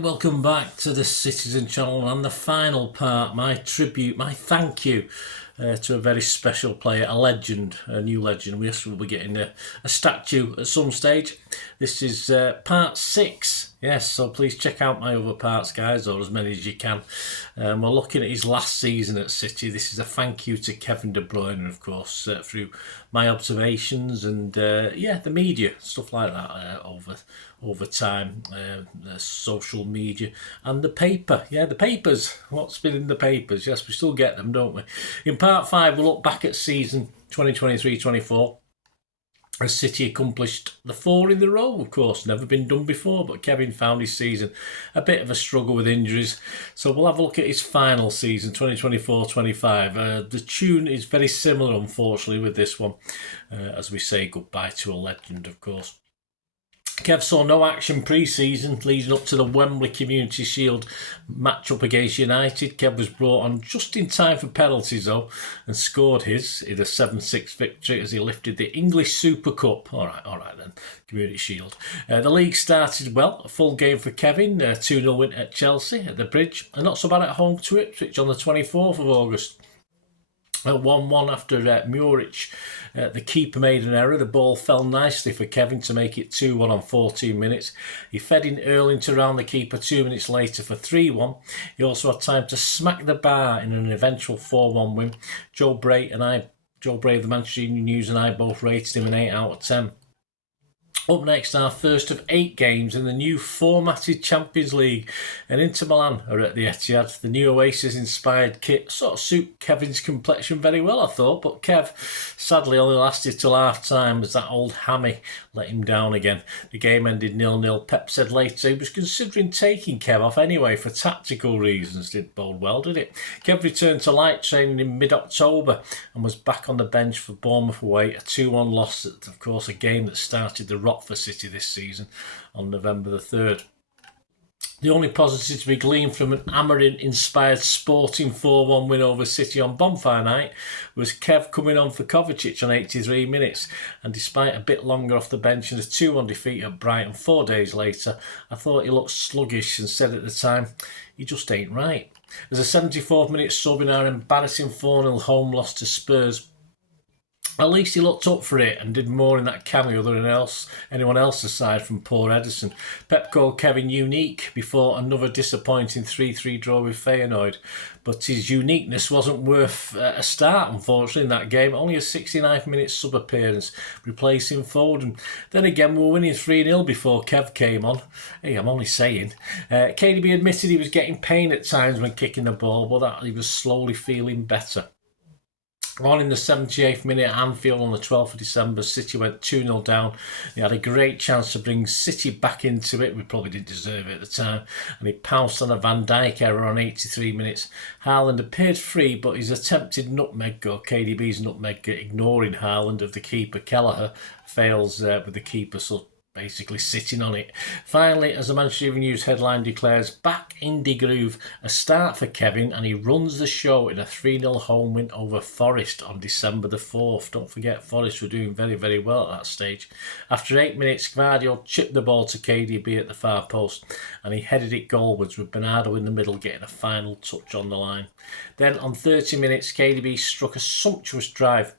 and welcome back to the Citizen channel and the final part, my tribute, my thank you to a very special player, a legend, a new legend. We will be getting a statue at some stage. This is part 6. Yes, so please check out my other parts, guys, or as many as you can. We're looking at his last season at City. This is a thank you to Kevin De Bruyne, of course, through my observations and the media, stuff like that over time, the social media and the paper. Yeah, the papers. What's been in the papers? Yes, we still get them, don't we? In part 5, we'll look back at season 2023-24. As City accomplished the 4 in the row, of course, never been done before, but Kevin found his season a bit of a struggle with injuries. So we'll have a look at his final season, 2024-25. The tune is very similar, unfortunately, with this one, as we say goodbye to a legend, of course. Kev saw no action pre-season leading up to the Wembley Community Shield match-up against United. Kev was brought on just in time for penalties, though, and scored his in a 7-6 victory as he lifted the English Super Cup. All right then, Community Shield. The league started well, a full game for Kevin, 2-0 win at Chelsea at the Bridge, and not so bad at home to Ipswich on the 24th of August. 1-1 after Muric. The keeper made an error. The ball fell nicely for Kevin to make it 2-1 on 14 minutes. He fed in Erling around the keeper 2 minutes later for 3-1. He also had time to smack the bar in an eventual 4-1 win. Joe Bray of the Manchester Union News and I both rated him an 8 out of 10. Up next, our first of 8 games in the new formatted Champions League, and Inter Milan are at the Etihad. The new Oasis-inspired kit sort of suit Kevin's complexion very well, I thought, but Kev sadly only lasted till half-time as that old hammy let him down again. The game ended 0-0. Pep said later he was considering taking Kev off anyway for tactical reasons. Didn't bode well, did it? Kev returned to light training in mid-October and was back on the bench for Bournemouth away, a 2-1 loss, of course, a game that started the rot for City this season on November the 3rd. The only positive to be gleaned from an Amorim-inspired Sporting 4-1 win over City on Bonfire Night was Kev coming on for Kovacic on 83 minutes, and despite a bit longer off the bench and a 2-1 defeat at Brighton 4 days later, I thought he looked sluggish and said at the time, he just ain't right. As a 74th minute sub in our embarrassing 4-0 home loss to Spurs, at least he looked up for it and did more in that cameo than anyone else aside from poor Edison. Pep called Kevin unique before another disappointing 3-3 draw with Feyenoord. But his uniqueness wasn't worth a start, unfortunately, in that game. Only a 69th minute sub appearance, replacing Foden. Then again, we were winning 3-0 before Kev came on. Hey, I'm only saying. KDB admitted he was getting pain at times when kicking the ball, but that he was slowly feeling better. On in the 78th minute at Anfield on the 12th of December, City went 2-0 down. He had a great chance to bring City back into it. We probably didn't deserve it at the time. And he pounced on a Van Dijk error on 83 minutes. Haaland appeared free, but his attempted nutmeg, or KDB's nutmeg, ignoring Haaland of the keeper Kelleher, fails with the keeper basically sitting on it. Finally, as the Manchester Evening News headline declares, back in the groove, a start for Kevin, and he runs the show in a 3-0 home win over Forest on December the 4th. Don't forget, Forest were doing very, very well at that stage. After 8 minutes, Gvardiol chipped the ball to KDB at the far post, and he headed it goalwards with Bernardo in the middle getting a final touch on the line. Then on 30 minutes, KDB struck a sumptuous drive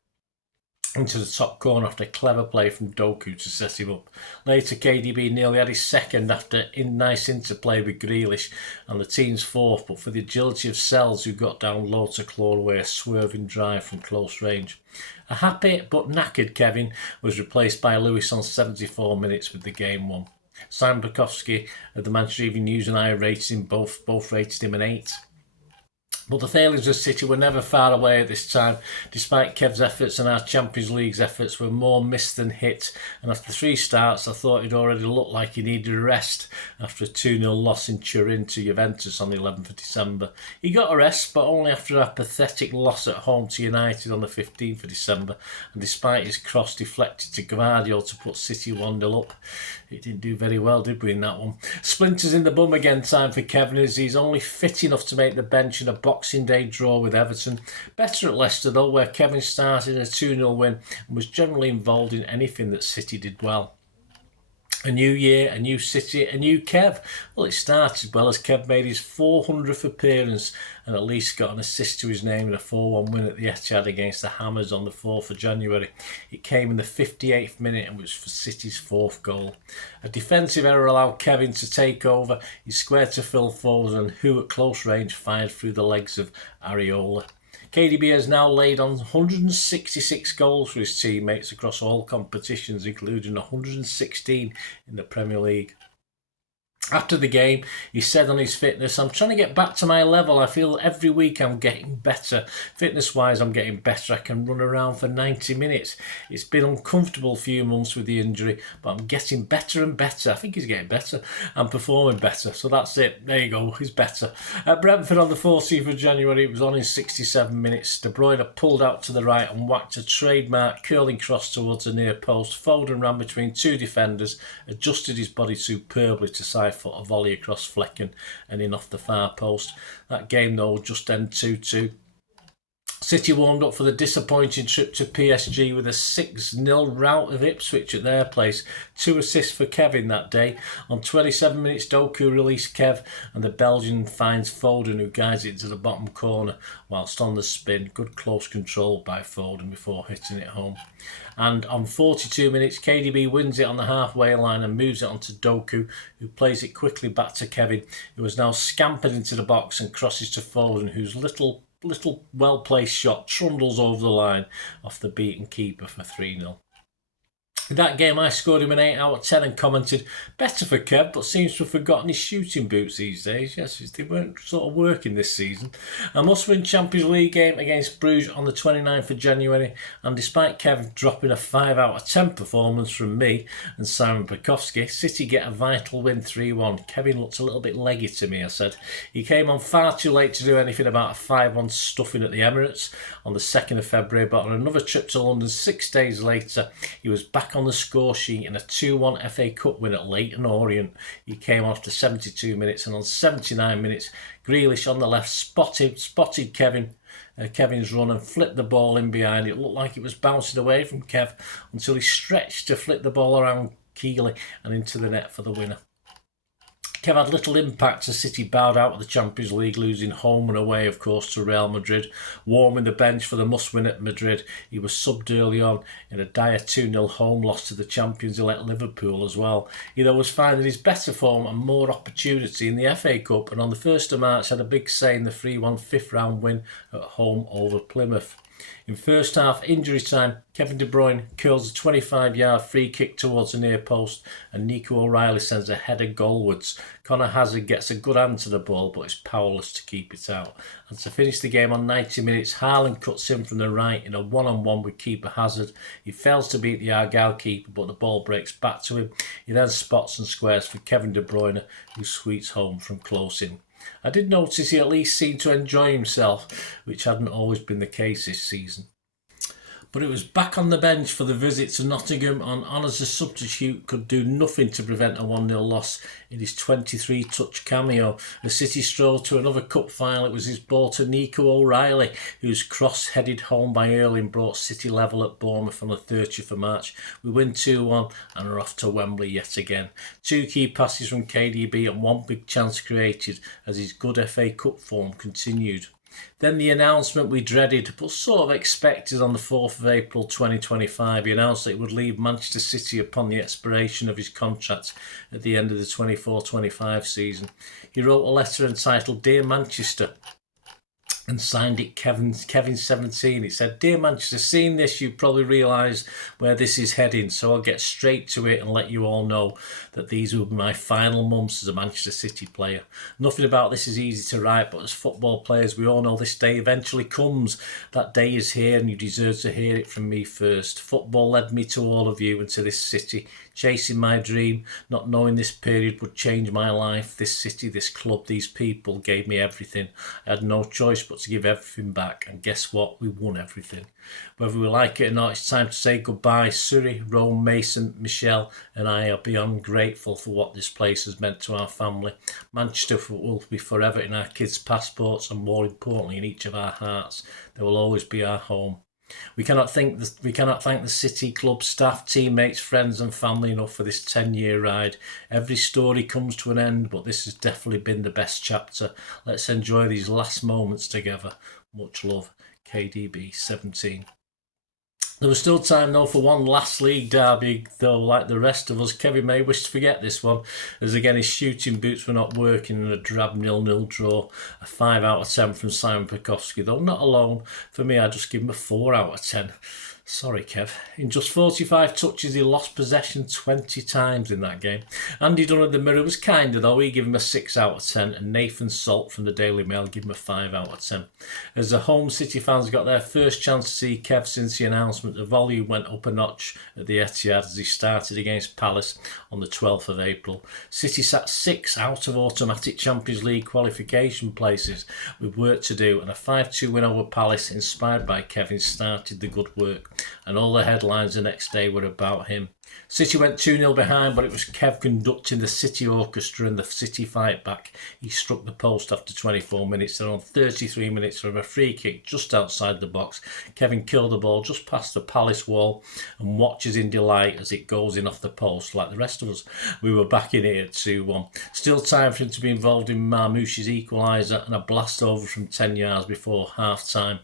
into the top corner after a clever play from Doku to set him up. Later, KDB nearly had his second after nice interplay with Grealish and the team's fourth, but for the agility of Sells, who got down low to claw away a swerving drive from close range. A happy but knackered Kevin was replaced by Lewis on 74 minutes with the game won. Simon Bukowski of the Manchester Evening News and I rated him both rated him an 8. But the failings of City were never far away at this time. Despite Kev's efforts and our Champions League's efforts were more missed than hit, and after 3 starts I thought he'd already looked like he needed a rest after a 2-0 loss in Turin to Juventus on the 11th of December. He got a rest, but only after a pathetic loss at home to United on the 15th of December, and despite his cross deflected to Gvardiol to put City 1-0 up. It didn't do very well, did we, in that one? Splinters in the bum again time for Kevin, as he's only fit enough to make the bench in a Boxing Day draw with Everton. Better at Leicester, though, where Kevin started a 2-0 win and was generally involved in anything that City did well. A new year, a new city, a new Kev. Well, it started well as Kev made his 400th appearance and at least got an assist to his name in a 4-1 win at the Etihad against the Hammers on the 4th of January. It came in the 58th minute and was for City's fourth goal. A defensive error allowed Kevin to take over. He squared to Phil Foden, who at close range fired through the legs of Areola. KDB has now laid on 166 goals for his teammates across all competitions, including 116 in the Premier League. After the game, he said on his fitness, "I'm trying to get back to my level. I feel every week I'm getting better. Fitness-wise, I'm getting better. I can run around for 90 minutes. It's been an uncomfortable few months with the injury, but I'm getting better and better." I think he's getting better and performing better. So that's it. There you go. He's better. At Brentford on the 14th of January, it was on in 67 minutes. De Bruyne pulled out to the right and whacked a trademark curling cross towards the near post. Foden ran between two defenders, adjusted his body superbly to side foot a volley across Flecken and in off the far post. That game though just ended 2-2. City warmed up for the disappointing trip to PSG with a 6-0 rout of Ipswich at their place. 2 assists for Kevin that day. On 27 minutes, Doku released Kev and the Belgian finds Foden, who guides it to the bottom corner whilst on the spin. Good close control by Foden before hitting it home. And on 42 minutes, KDB wins it on the halfway line and moves it on to Doku, who plays it quickly back to Kevin, who has now scampered into the box and crosses to Foden, whose little well-placed shot trundles over the line off the beaten keeper for 3-0. In that game, I scored him an 8 out of 10 and commented, "Better for Kev, but seems to have forgotten his shooting boots these days." Yes, they weren't sort of working this season. A must-win Champions League game against Bruges on the 29th of January, and despite Kev dropping a 5 out of 10 performance from me and Simon Bukowski, City get a vital win 3-1. Kevin looked a little bit leggy to me, I said. He came on far too late to do anything about a 5-1 stuffing at the Emirates on the 2nd of February, but on another trip to London 6 days later, he was back on the score sheet in a 2-1 FA Cup win at Leyton Orient. He came on after 72 minutes, and on 79 minutes, Grealish on the left spotted Kevin's run and flipped the ball in behind. It looked like it was bouncing away from Kev until he stretched to flip the ball around Keeley and into the net for the winner. Kev had little impact as City bowed out of the Champions League, losing home and away, of course, to Real Madrid. Warming the bench for the must-win at Madrid, he was subbed early on in a dire 2-0 home loss to the champions-elect Liverpool as well. He though was finding his better form and more opportunity in the FA Cup, and on the 1st of March had a big say in the 3-1 fifth-round win at home over Plymouth. In first half injury time, Kevin De Bruyne curls a 25-yard free kick towards the near post and Nico O'Reilly sends a header goalwards. Connor Hazard gets a good hand to the ball but is powerless to keep it out. And to finish the game on 90 minutes, Haaland cuts in from the right in a one-on-one with keeper Hazard. He fails to beat the Argyle keeper but the ball breaks back to him. He then spots and squares for Kevin De Bruyne, who sweeps home from close in. I did notice he at least seemed to enjoy himself, which hadn't always been the case this season. But it was back on the bench for the visit to Nottingham on as a substitute could do nothing to prevent a 1-0 loss in his 23-touch cameo. As City strolled to another cup final, it was his ball to Nico O'Reilly, whose cross headed home by Erling brought City level at Bournemouth on the 30th of March. We win 2-1 and are off to Wembley yet again. 2 key passes from KDB and 1 big chance created as his good FA Cup form continued. Then the announcement we dreaded but sort of expected on the 4th of April 2025. He announced that he would leave Manchester City upon the expiration of his contract at the end of the 24-25 season. He wrote a letter entitled "Dear Manchester" and signed it Kevin 17. It said, "Dear Manchester, seeing this, you probably realise where this is heading, so I'll get straight to it and let you all know that these will be my final months as a Manchester City player. Nothing about this is easy to write, but as football players, we all know this day eventually comes. That day is here and you deserve to hear it from me first. Football led me to all of you and to this city. Chasing my dream, not knowing this period would change my life. This city, this club, these people gave me everything. I had no choice but to give everything back. And guess what? We won everything. Whether we like it or not, it's time to say goodbye. Surrey, Rome, Mason, Michelle and I are beyond grateful for what this place has meant to our family. Manchester will be forever in our kids' passports and more importantly in each of our hearts. They will always be our home. We cannot thank the City Club staff, teammates, friends and family enough for this 10-year ride. Every story comes to an end, but this has definitely been the best chapter. Let's enjoy these last moments together. Much love, KDB 17. There was still time though for one last league derby, though like the rest of us, Kevin may wish to forget this one, as again his shooting boots were not working in a drab 0-0 draw. A 5 out of 10 from Simon Pekowski, though not alone. For me, I just give him a 4 out of 10. Sorry, Kev. In just 45 touches, he lost possession 20 times in that game. Andy Dunn of the Mirror was kinder, though. He gave him a 6 out of 10, and Nathan Salt from the Daily Mail gave him a 5 out of 10. As the home City fans got their first chance to see Kev since the announcement, the volume went up a notch at the Etihad as he started against Palace on the 12th of April. City sat 6 out of automatic Champions League qualification places with work to do, and a 5-2 win over Palace, inspired by Kevin, started the good work. And all the headlines the next day were about him. City went 2-0 behind, but it was Kev conducting the City orchestra and the City fight back. He struck the post after 24 minutes, and on 33 minutes from a free kick just outside the box, Kevin killed the ball just past the Palace wall and watches in delight as it goes in off the post. Like the rest of us, we were back in it at 2-1. Still time for him to be involved in Marmoush's equaliser and a blast over from 10 yards before half-time.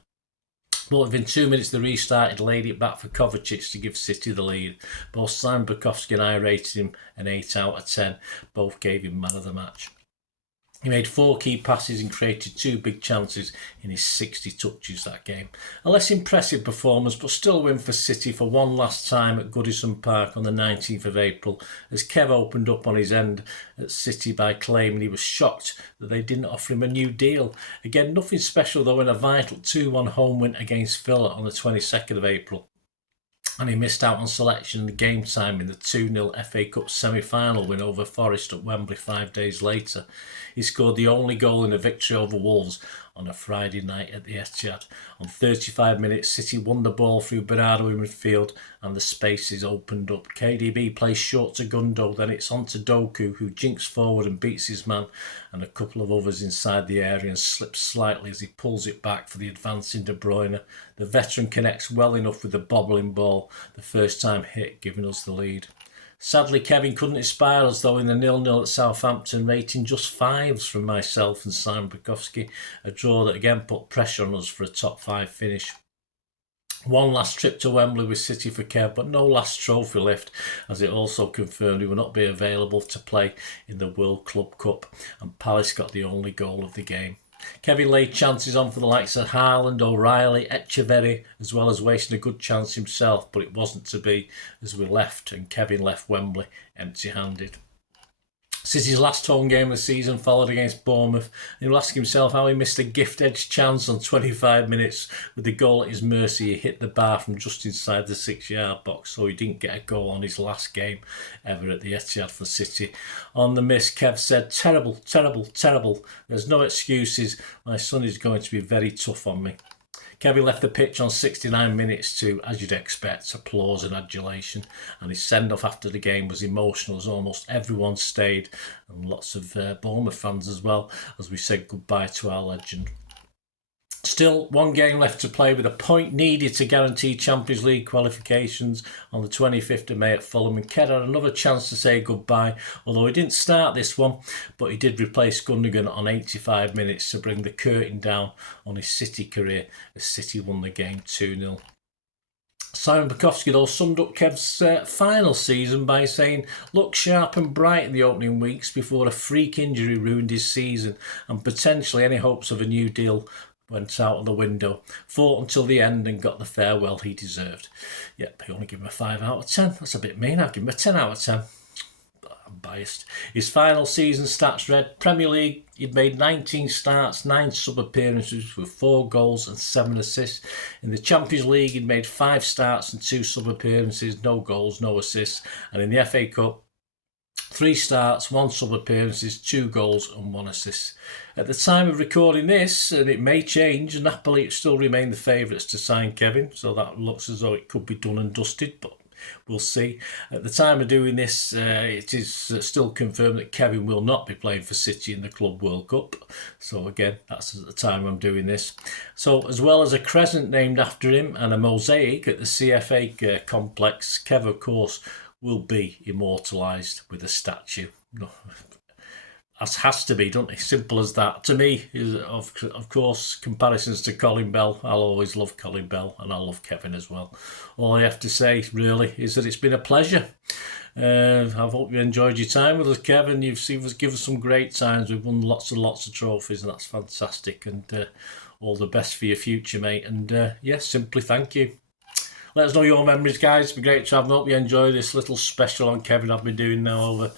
But within 2 minutes, the restart had laid it back for Kovacic to give City the lead. Both Simon Bukowski and I rated him an 8 out of 10. Both gave him man of the match. He made 4 key passes and created 2 big chances in his 60 touches that game. A less impressive performance, but still a win for City for one last time at Goodison Park on the 19th of April, as Kev opened up on his end at City by claiming he was shocked that they didn't offer him a new deal. Again, nothing special though in a vital 2-1 home win against Villa on the 22nd of April. And he missed out on selection and game time in the 2-0 FA Cup semi-final win over Forest at Wembley 5 days later. He scored the only goal in a victory over Wolves on a Friday night at the Etihad. On 35 minutes, City won the ball through Bernardo in midfield and the spaces opened up. KDB plays short to Gundo, then it's on to Doku, who jinks forward and beats his man, and a couple of others inside the area and slips slightly as he pulls it back for the advancing De Bruyne. The veteran connects well enough with the bobbling ball, the first time hit, giving us the lead. Sadly, Kevin couldn't inspire us though in the 0-0 at Southampton, rating just 5s from myself and Simon Bukowski, a draw that again put pressure on us for a top 5 finish. One last trip to Wembley with City for Kev, but no last trophy lift, as it also confirmed he will not be available to play in the World Club Cup, and Palace got the only goal of the game. Kevin laid chances on for the likes of Haaland, O'Reilly, Echeverry, as well as wasting a good chance himself, but it wasn't to be as we left, and Kevin left Wembley empty-handed. City's last home game of the season followed against Bournemouth, and he'll ask himself how he missed a gift-edged chance on 25 minutes. With the goal at his mercy, he hit the bar from just inside the 6-yard box, so he didn't get a goal on his last game ever at the Etihad for City. On the miss, Kev said, "Terrible, terrible, terrible. There's no excuses. My son is going to be very tough on me." Kevin left the pitch on 69 minutes to, as you'd expect, applause and adulation, and his send-off after the game was emotional as almost everyone stayed, and lots of Bournemouth fans as well, as we said goodbye to our legend. Still, one game left to play with a point needed to guarantee Champions League qualifications on the 25th of May at Fulham, and Ked had another chance to say goodbye, although he didn't start this one, but he did replace Gundogan on 85 minutes to bring the curtain down on his City career as City won the game 2-0. Simon Bukowski, though, summed up Kev's final season by saying, "Looked sharp and bright in the opening weeks before a freak injury ruined his season, and potentially any hopes of a new deal went out of the window. Fought until the end and got the farewell he deserved." Yep, I only give him a 5 out of 10. That's a bit mean. I'll give him a 10 out of 10. I'm biased. His final season stats read: Premier League, he'd made 19 starts, 9 sub-appearances with 4 goals and 7 assists. In the Champions League, he'd made 5 starts and 2 sub-appearances, no goals, no assists. And in the FA Cup, 3 starts, 1 sub-appearances, 2 goals and 1 assist. At the time of recording this, and it may change, Napoli still remain the favourites to sign Kevin, so that looks as though it could be done and dusted, but We'll see. At the time of doing this, it is still confirmed that Kevin will not be playing for City in the Club World Cup. So again, that's at the time I'm doing this. So as well as a crescent named after him and a mosaic at the CFA complex, Kev, of course, will be immortalised with a statue. That has to be, don't it? Simple as that. To me, is of course, comparisons to Colin Bell. I'll always love Colin Bell, and I love Kevin as well. All I have to say, really, is that it's been a pleasure. I hope you enjoyed your time with us, Kevin. You've seen us give us some great times. We've won lots of trophies, and that's fantastic. And all the best for your future, mate. And simply thank you. Let us know your memories, guys. It's been great to have them. Hope you enjoy this little special on Kevin I've been doing now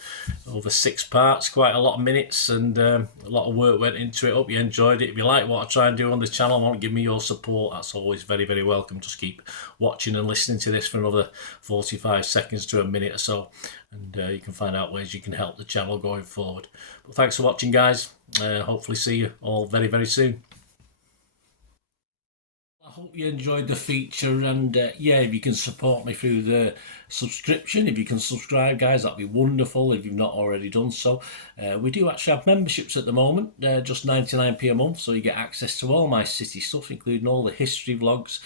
over 6 parts. Quite a lot of minutes and a lot of work went into it. Hope you enjoyed it. If you like what I try and do on the channel, want to give me your support, that's always very, very welcome. Just keep watching and listening to this for another 45 seconds to a minute or so. And you can find out ways you can help the channel going forward. But thanks for watching, guys. Hopefully see you all very, very soon. I hope you enjoyed the feature, and if you can support me through the subscription, if you can subscribe, guys, that'd be wonderful if you've not already done so. We do actually have memberships at the moment, just 99p a month, so you get access to all my City stuff, including all the history vlogs,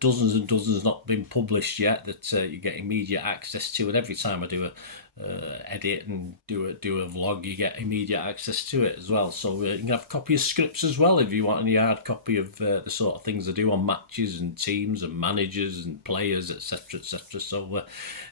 dozens and dozens not been published yet that you get immediate access to, and every time I do a edit and do a vlog, you get immediate access to it as well. So you can have a copy of scripts as well if you want any hard copy of the sort of things I do on matches and teams and managers and players, etc., etc. So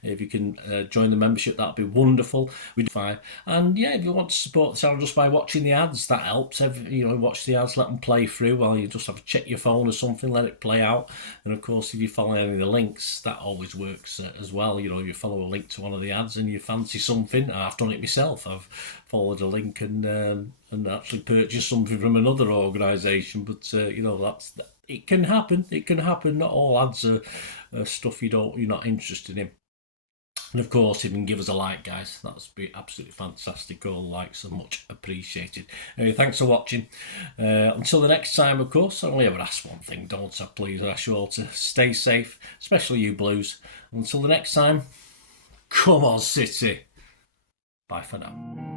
if you can join the membership, that'd be wonderful. We'd fine. And if you want to support the channel just by watching the ads, that helps. Watch the ads, let them play through while you just have to check your phone or something, let it play out. And of course, if you follow any of the links, that always works as well. You follow a link to one of the ads and you fancy something. I've done it myself. I've followed a link and actually purchased something from another organisation. But it can happen. It can happen. Not all ads are stuff you're not interested in. And of course, if you can give us a like, guys, that would be absolutely fantastic. All likes are much appreciated. Anyway, thanks for watching. Until the next time, of course, I only ever ask one thing, don't I? Please, I ask you all to stay safe, especially you Blues. Until the next time, come on, City. Bye for now.